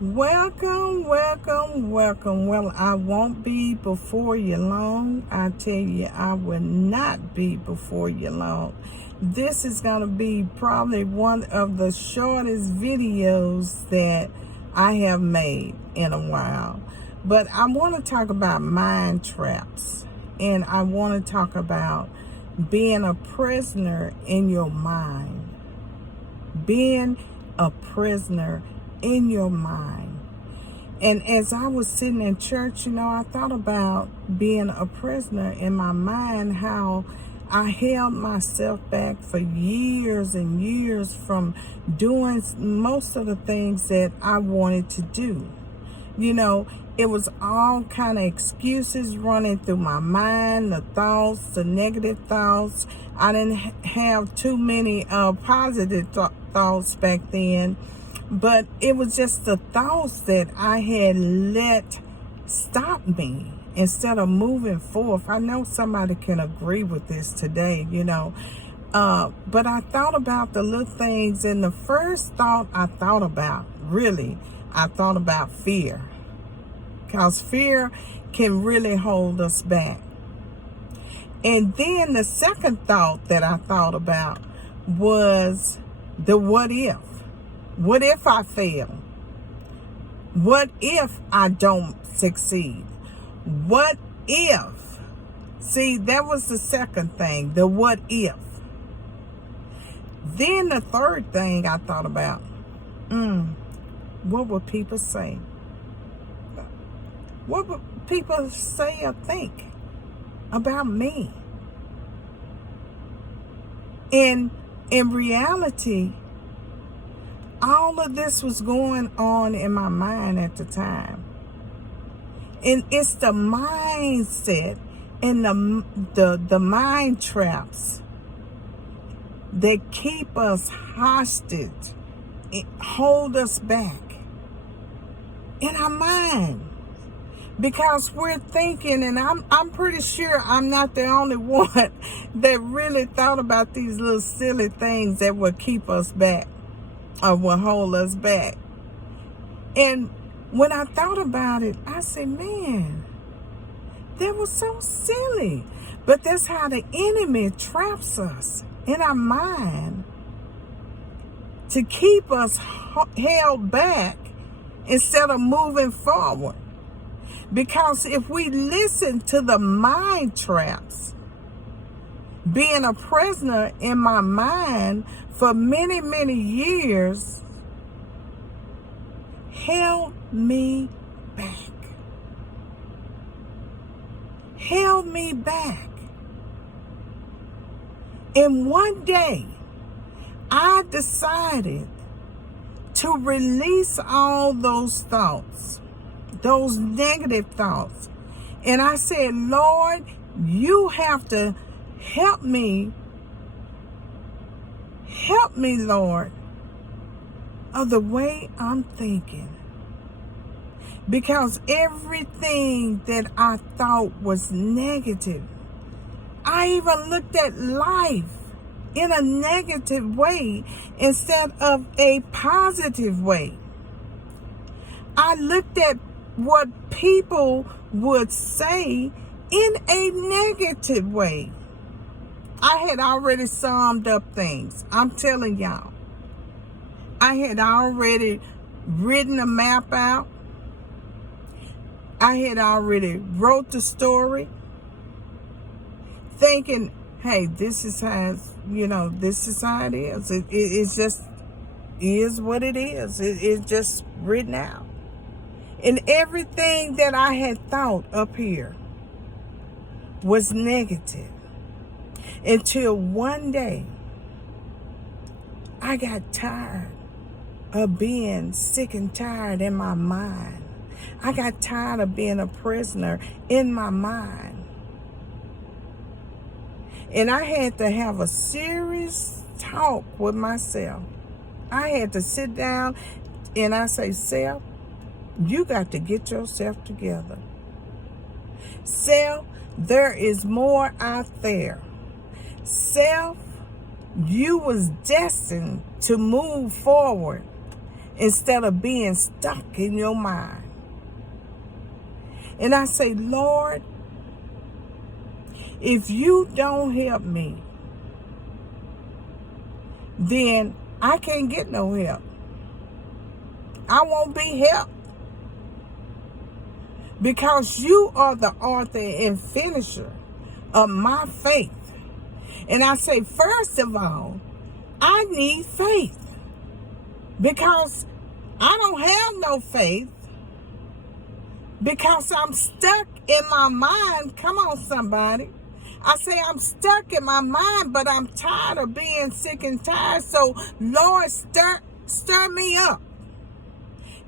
Welcome, welcome, welcome. Well, I won't be before you long. I tell you, I will not be before you long. This is going to be probably one of the shortest videos that I have made in a while. But I want to talk about mind traps. And I want to talk about being a prisoner in your mind. Being a prisoner in your mind. And as I was sitting in church, I thought about being a prisoner in my mind, how I held myself back for years and years from doing most of the things that I wanted to do. It was all kind of excuses running through my mind, the thoughts, the negative thoughts. I didn't have too many positive thoughts back then. But it was just the thoughts that I had let stop me instead of moving forth. I know somebody can agree with this today, But I thought about the little things, and the first thought I thought about fear. Because fear can really hold us back. And then the second thought that I thought about was the what if. What if I fail? What if I don't succeed? What if? See, that was the second thing, the what if. Then the third thing I thought about, what would people say? What would people say or think about me? And in reality, all of this was going on in my mind at the time. And it's the mindset and the mind traps that keep us hostage, hold us back in our mind. Because we're thinking, and I'm pretty sure I'm not the only one that really thought about these little silly things that would keep us back. Or will hold us back. And when I thought about it, I said, man, that was so silly. But that's how the enemy traps us in our mind to keep us held back instead of moving forward. Because if we listen to the mind traps, being a prisoner in my mind for many, many years held me back. Held me back. And one day, I decided to release all those thoughts, those negative thoughts. And I said, Lord, you have to help me, Lord, of the way I'm thinking. Because everything that I thought was negative, I even looked at life in a negative way instead of a positive way. I looked at what people would say in a negative way. I had already summed up things. I'm telling y'all. I had already written a map out. I had already wrote the story. Thinking, hey, this is how this is how it is. It just is what it is. It's just written out. And everything that I had thought up here was negative. Until one day, I got tired of being sick and tired in my mind. I got tired of being a prisoner in my mind. And I had to have a serious talk with myself. I had to sit down and I say, self, you got to get yourself together. Self, there is more out there. Self, you was destined to move forward instead of being stuck in your mind. And I say, Lord, if you don't help me, then I can't get no help. I won't be helped. Because you are the author and finisher of my faith. And I say, first of all, I need faith. Because I don't have no faith. Because I'm stuck in my mind. Come on, somebody. I say I'm stuck in my mind, but I'm tired of being sick and tired. So, Lord, stir me up.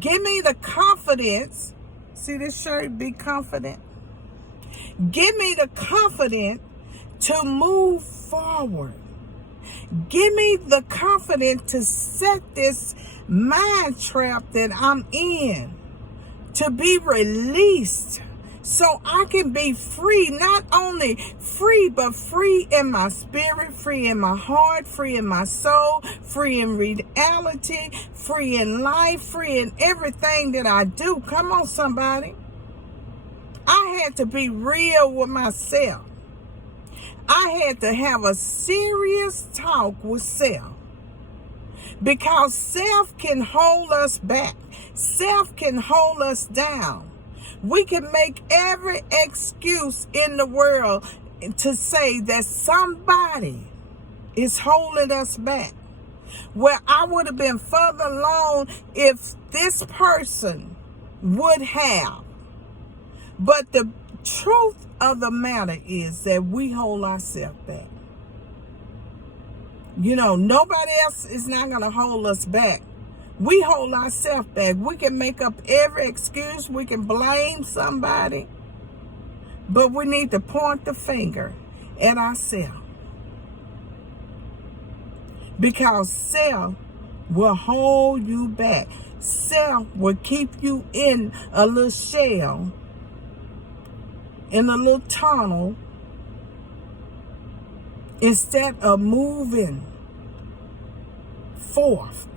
Give me the confidence. See this shirt, be confident. Give me the confidence to move forward. Give me the confidence to set this mind trap that I'm in to be released so I can be free, not only free, but free in my spirit, free in my heart, free in my soul, free in reality, free in life, free in everything that I do. Come on, somebody. I had to be real with myself. I had to have a serious talk with self. Because self can hold us back. Self can hold us down. We can make every excuse in the world to say that somebody is holding us back. Well, I would have been further along if this person would have. But the truth of the matter is that we hold ourselves back. You know, nobody else is not going to hold us back. We hold ourselves back. We can make up every excuse. We can blame somebody. But we need to point the finger at ourselves. Because self will hold you back. Self will keep you in a little shell, in a little tunnel, instead of moving forth.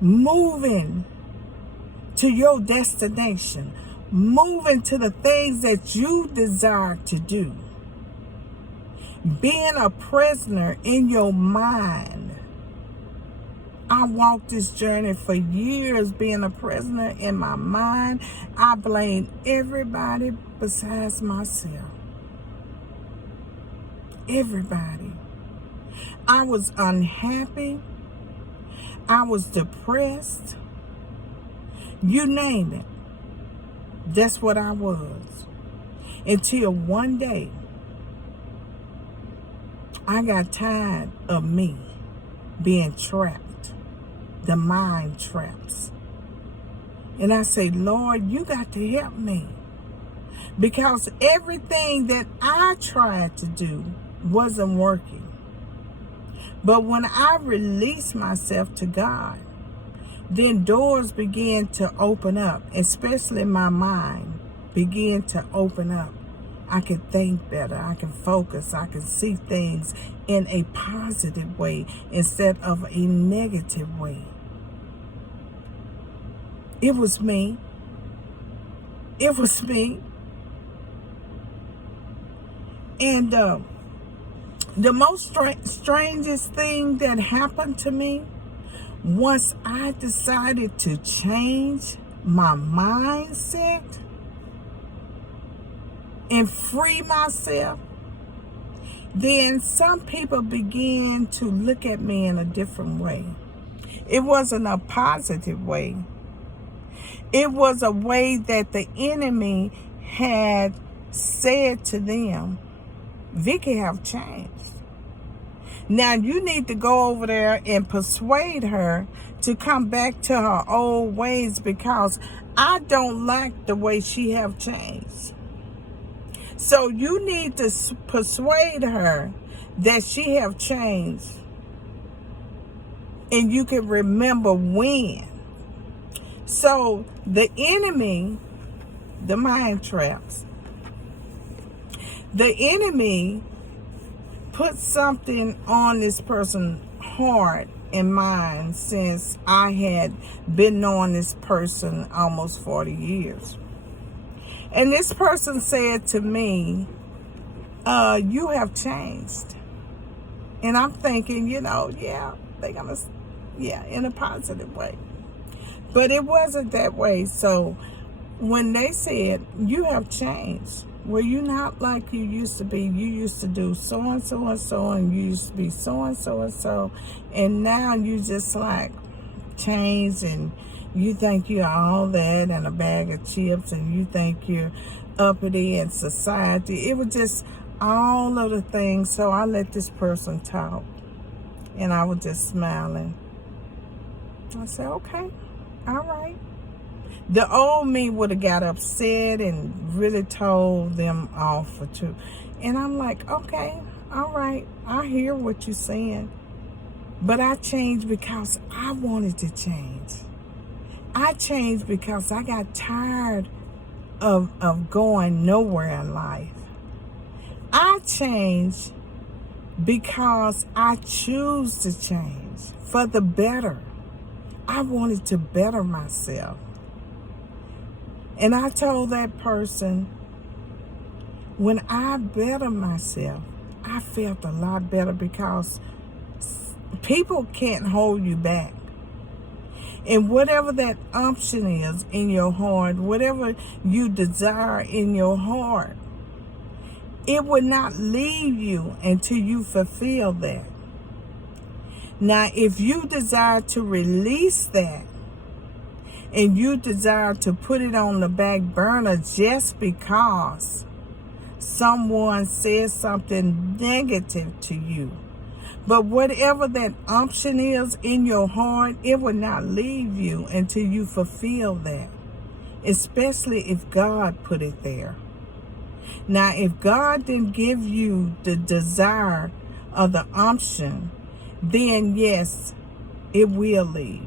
Moving to your destination. Moving to the things that you desire to do. Being a prisoner in your mind. I walked this journey for years being a prisoner in my mind. I blamed everybody besides myself. Everybody. I was unhappy. I was depressed. You name it. That's what I was. Until one day, I got tired of me being trapped. The mind traps. And I say, Lord, you got to help me. Because everything that I tried to do wasn't working. But when I released myself to God, then doors began to open up, especially my mind began to open up. I could think better. I could focus. I could see things in a positive way instead of a negative way. It was me. It was me. And the most strangest thing that happened to me, once I decided to change my mindset and free myself, then some people began to look at me in a different way. It wasn't a positive way. It was a way that the enemy had said to them, Vicky have changed. Now you need to go over there and persuade her to come back to her old ways, because I don't like the way she have changed. So you need to persuade her that she have changed. And you can remember when. So the enemy, the mind traps, the enemy put something on this person's heart in mind since I had been knowing this person almost 40 years. And this person said to me, you have changed. And I'm thinking, yeah, in a positive way. But it wasn't that way. So when they said, you have changed, well, you're not like you used to be. You used to do so and so and so, and you used to be so and so and so. And now you just like changed, and you think you're all that and a bag of chips, and you think you're uppity in society. It was just all of the things. So I let this person talk, and I was just smiling. I said, okay, all right. The old me would have got upset and really told them off for two. And I'm like, okay, all right, I hear what you're saying. But I changed because I wanted to change. I changed because I got tired of going nowhere in life. I changed because I choose to change for the better. I wanted to better myself. And I told that person, when I better myself, I felt a lot better because people can't hold you back. And whatever that unction is in your heart, whatever you desire in your heart, it will not leave you until you fulfill that. Now, if you desire to release that, and you desire to put it on the back burner just because someone says something negative to you, but whatever that unction is in your heart, it will not leave you until you fulfill that, especially if God put it there. Now, if God didn't give you the desire of the unction, then yes, it will leave.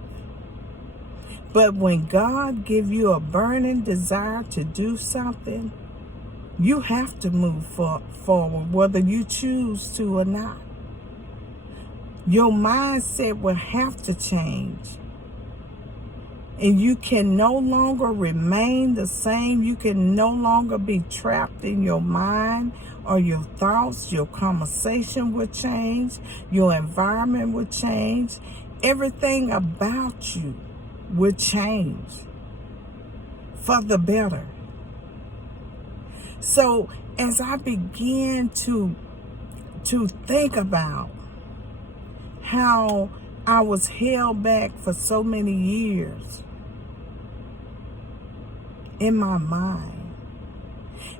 But when God gives you a burning desire to do something, you have to move forward, whether you choose to or not. Your mindset will have to change. And you can no longer remain the same. You can no longer be trapped in your mind or your thoughts. Your conversation will change. Your environment will change. Everything about you will change for the better. So as I began to think about how I was held back for so many years in my mind,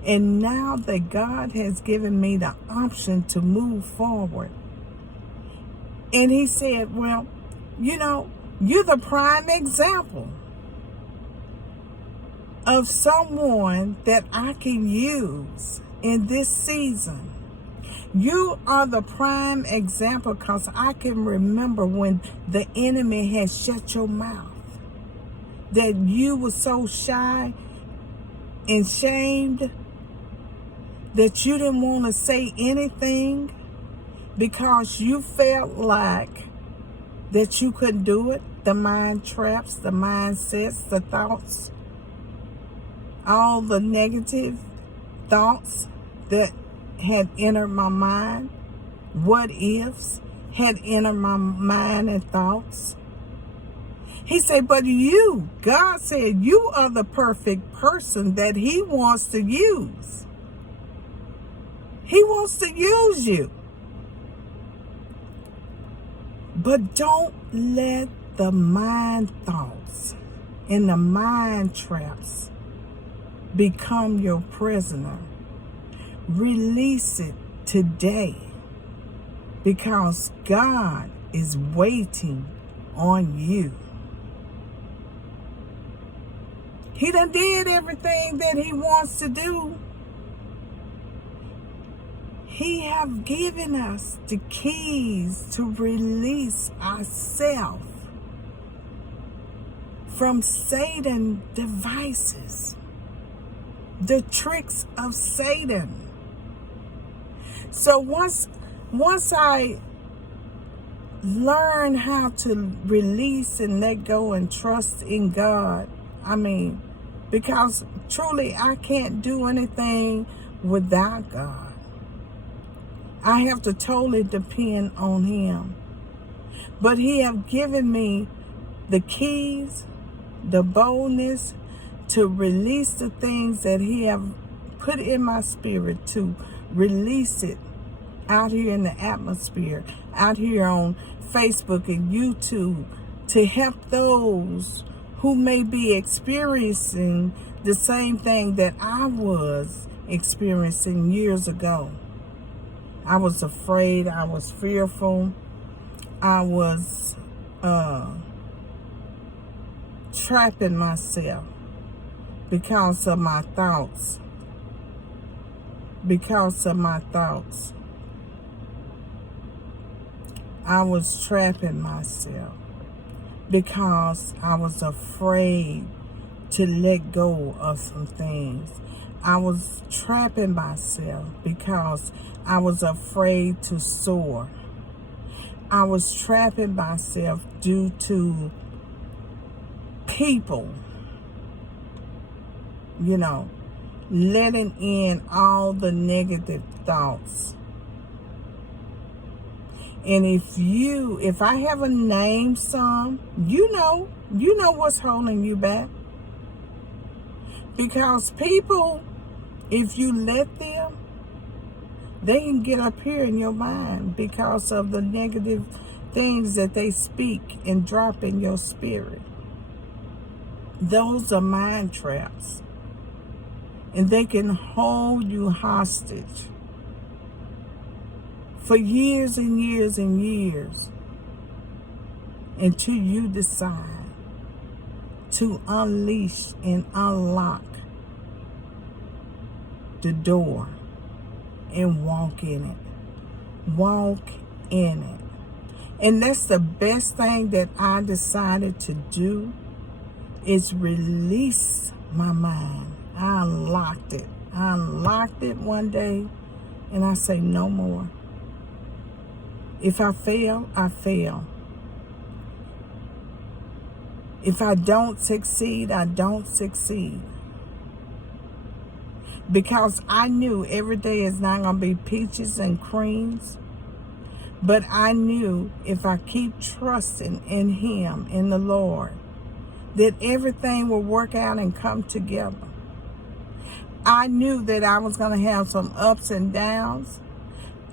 and now that God has given me the option to move forward, and he said, well, you're the prime example of someone that I can use in this season. You are the prime example because I can remember when the enemy had shut your mouth, that you were so shy and shamed that you didn't want to say anything because you felt like that you couldn't do it. The mind traps, the mindsets, the thoughts, all the negative thoughts that had entered my mind, what ifs had entered my mind and thoughts. He said, but you, God said, you are the perfect person that he wants to use. He wants to use you. But don't let the mind thoughts and the mind traps become your prisoner. Release it today, because God is waiting on you. He done did everything that he wants to do. He have given us the keys to release ourselves from Satan's devices, the tricks of Satan. So once I learn how to release and let go and trust in God. I mean, because truly I can't do anything without God. I have to totally depend on Him. But He have given me the keys, the boldness to release the things that He have put in my spirit, to release it out here in the atmosphere, out here on Facebook and YouTube, to help those who may be experiencing the same thing that I was experiencing years ago. I was afraid, I was fearful, I was trapping myself because of my thoughts. Because of my thoughts. I was trapping myself because I was afraid to let go of some things. I was trapping myself because I was afraid to soar. I was trapping myself due to people, letting in all the negative thoughts. And if I haven't named some, you know what's holding you back. Because people, if you let them, they can get up here in your mind because of the negative things that they speak and drop in your spirit. Those are mind traps. And they can hold you hostage for years and years and years until you decide to unleash and unlock the door and walk in it. Walk in it. And that's the best thing that I decided to do, is release my mind. I unlocked it. I unlocked it one day and I say no more. If I fail, I fail. If I don't succeed, I don't succeed. Because I knew every day is not going to be peaches and creams. But I knew if I keep trusting in Him, in the Lord, that everything will work out and come together. I knew that I was going to have some ups and downs.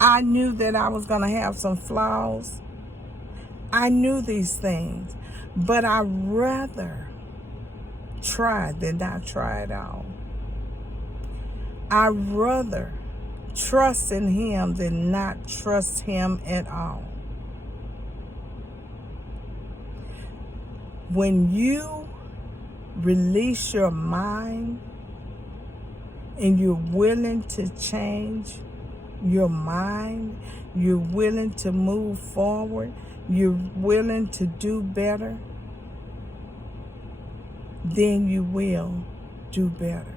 I knew that I was going to have some flaws. I knew these things. But I'd rather try than not try at all. I'd rather trust in Him than not trust Him at all. When you release your mind and you're willing to change your mind, you're willing to move forward, you're willing to do better, then you will do better.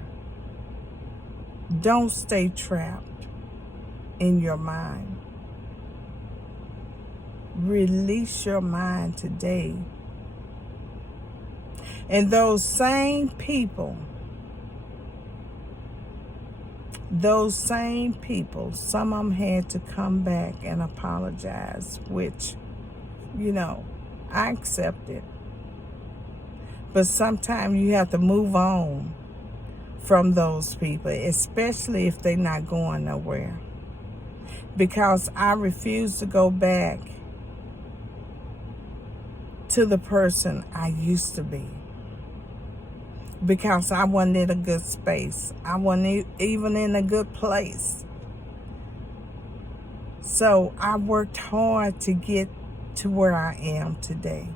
Don't stay trapped in your mind. Release your mind today. And those same people, some of them had to come back and apologize, which, I accept it. But sometimes you have to move on from those people, especially if they're not going nowhere. Because I refuse to go back to the person I used to be. Because I wasn't in a good space. I wasn't even in a good place. So I worked hard to get to where I am today.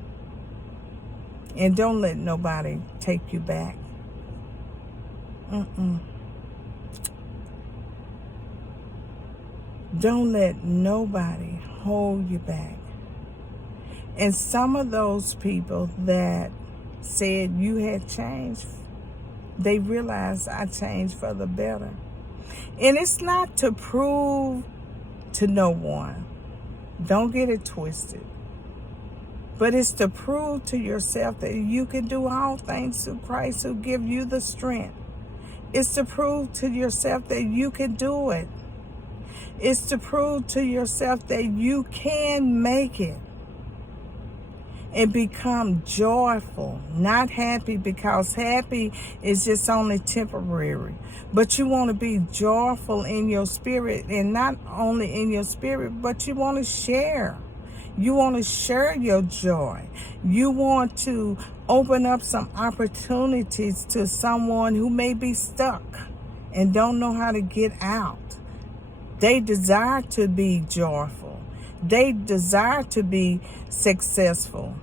And don't let nobody take you back. Don't let nobody hold you back. And some of those people that said you had changed, they realized I changed for the better. And it's not to prove to no one. Don't get it twisted. But it's to prove to yourself that you can do all things through Christ who give you the strength. It's to prove to yourself that you can do it. It's to prove to yourself that you can make it. And become joyful, not happy, because happy is just only temporary. But you want to be joyful in your spirit, and not only in your spirit, but you want to share. You want to share your joy. You want to open up some opportunities to someone who may be stuck and don't know how to get out. They desire to be joyful. They desire to be successful.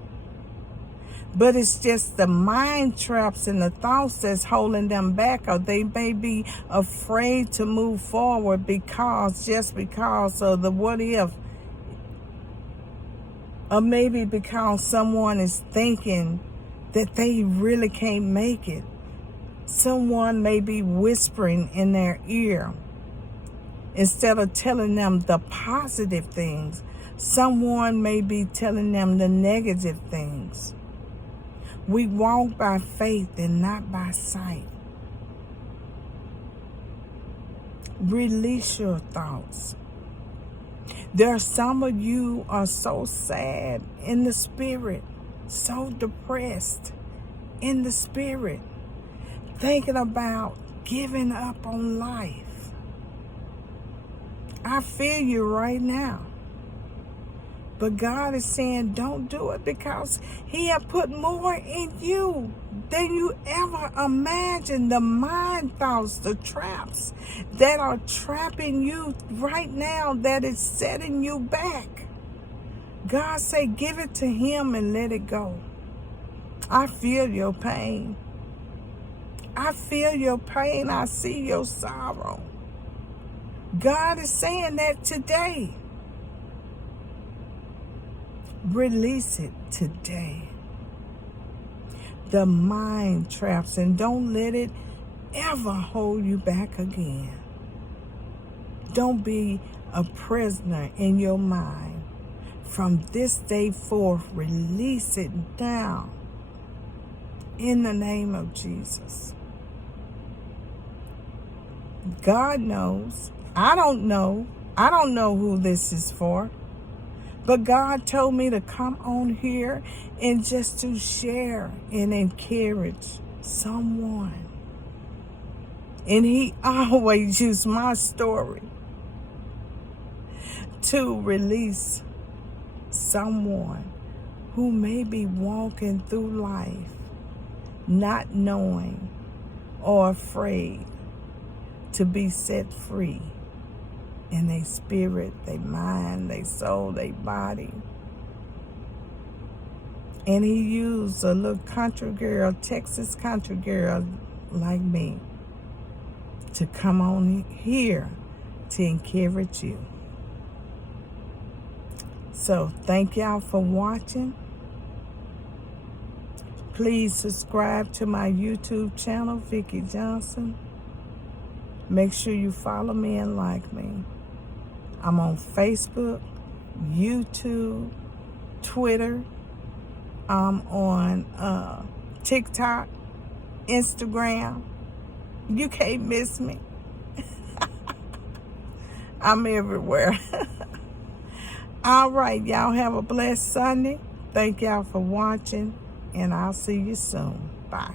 But it's just the mind traps and the thoughts that's holding them back, or they may be afraid to move forward just because of the what if. Or maybe because someone is thinking that they really can't make it. Someone may be whispering in their ear. Instead of telling them the positive things, someone may be telling them the negative things. We walk by faith and not by sight. Release your thoughts. There are some of you are so sad in the spirit, so depressed in the spirit, thinking about giving up on life. I feel you right now. But God is saying don't do it, because He has put more in you than you ever imagined. The mind thoughts, the traps that are trapping you right now, that is setting you back. God say give it to Him and let it go. I feel your pain. I feel your pain. I see your sorrow. God is saying that today. Release it today. The mind traps, and don't let it ever hold you back again. Don't be a prisoner in your mind. From this day forth, release it now. In the name of Jesus. God knows. I don't know. I don't know who this is for. But God told me to come on here and just to share and encourage someone. And He always used my story to release someone who may be walking through life not knowing or afraid to be set free in their spirit, their mind, their soul, their body. And He used a little country girl, Texas country girl like me, to come on here to encourage you. So thank y'all for watching. Please subscribe to my YouTube channel, Vicki Johnson. Make sure you follow me and like me. I'm on Facebook, YouTube, Twitter. I'm on TikTok, Instagram. You can't miss me. I'm everywhere. All right, y'all have a blessed Sunday. Thank y'all for watching, and I'll see you soon. Bye.